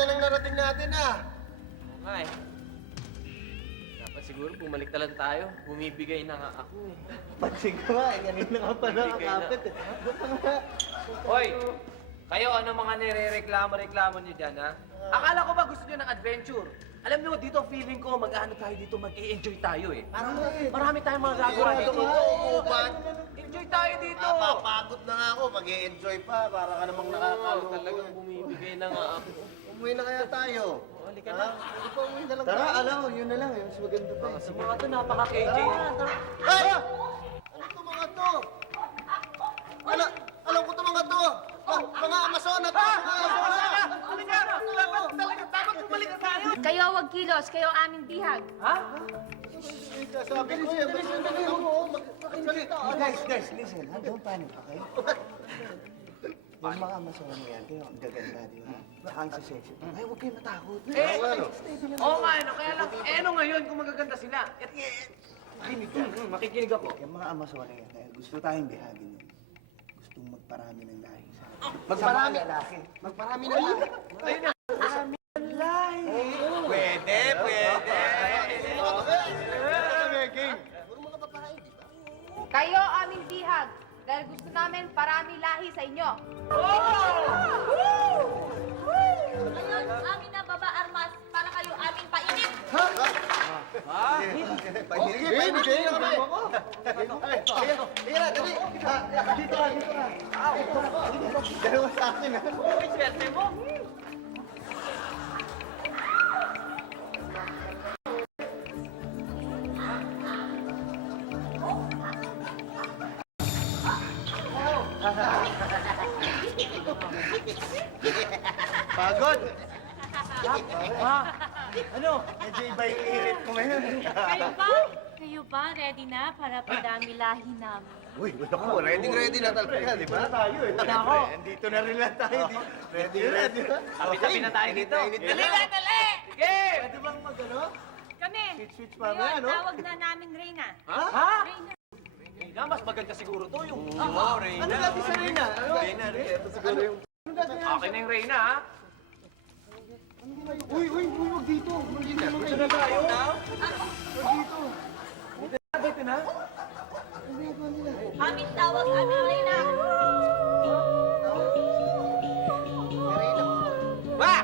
na lang narating natin, ah. Oo nga eh. Dapat siguro bumalik na lang tayo. Bumibigay na nga ako eh. Pagsig ko nga, kanina nga pala Bumibigay na. kakapit eh. Buka nga. Hoy! Kayo, ano mga nire-reklamo niyo dyan, ha? Akala ko ba gusto niyo ng adventure? Alam niyo, dito feeling ko mag-ano tayo dito, mag-i-enjoy tayo eh. Parang marami tayong mga gagawa dito. Uban. Enjoy tayo dito! Napapagod na nga ako. Mag-i-enjoy pa. Para ka namang nakakaloka. Talagang bumibigay na nga ako. Umuwi na kaya tayo. Halika na. Hindi pa umuwi na lang Tara, tayo. alam mo, yun na lang. Yung mas maganda pa. Sa mga to, napaka-KJ na. Ay! Ano to mga to? Alam ko to mga to. Mga Amazon na to. Mga Amazon. Dapat bumalik na tayo. Kayo wag kilos, kayo ang aming bihag. Ha? Sabi ko yan. Dali mo. Magsalita. Guys, listen. Don't panic, okay? Yung mga Amazon yan, kayo ang gaganda, di ba? Tsaka ang sasexy. Ay, huwag kayo matakot. Oo nga, ano, kaya lang, ano ngayon kung magaganda sila? Makinig ka. Makikinig ako. Yung mga Amazon yan, gusto tayong bihagin yun. Gustong magparami ng lahi sa akin. Magparami. Sa mga lalaki. Magparami na lang. Ayun na. Pwede. Kayo aming bihag. Dahil gusto namin parami lahi sa inyo. Ngayon, amin na baba armas para kayo aming painit. Sige, painigay na kami. Sige na, dali. Dito ka. Dalawa sa akin, ha? Uy, swerte mo. Pagod! Ano? Medyo iba yung irit ko ngayon. Kayo ba? Ready na para padami lahi namin? Uy, ako, ready na talaga, di ba? tayo eh. Ako. Andito na rin lang tayo. Ready. Tabi-tabi na tayo dito. Dali na, Dali! Sige! Pwede bang mag-ano? Kami! Switch mamaya, Ngayon, no? tawag na namin Reyna. Ha? Reyna. Reyna, mas maganda siguro to yung... Ano natin sa Reyna? Reyna rin. Ito siguro yung... Okay na yung Reyna, ha? Uy, wag dito. Wag dito naman kayo. tayo? Wag dito. Dito na? Aming tawag, aming Reyna. Ba!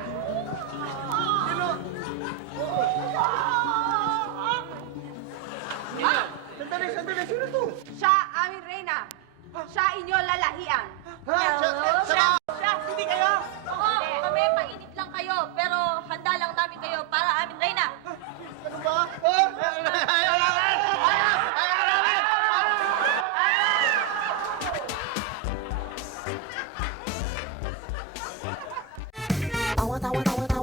Sandali. Sino to? Siya aming reyna. Siya inyo lalahian. Siya, hindi kayo. Oo, kami painit lang kayo, pero handa lang namin kayo para aming Reyna. Ano ba? Tawa, tawa, tawa, tawa.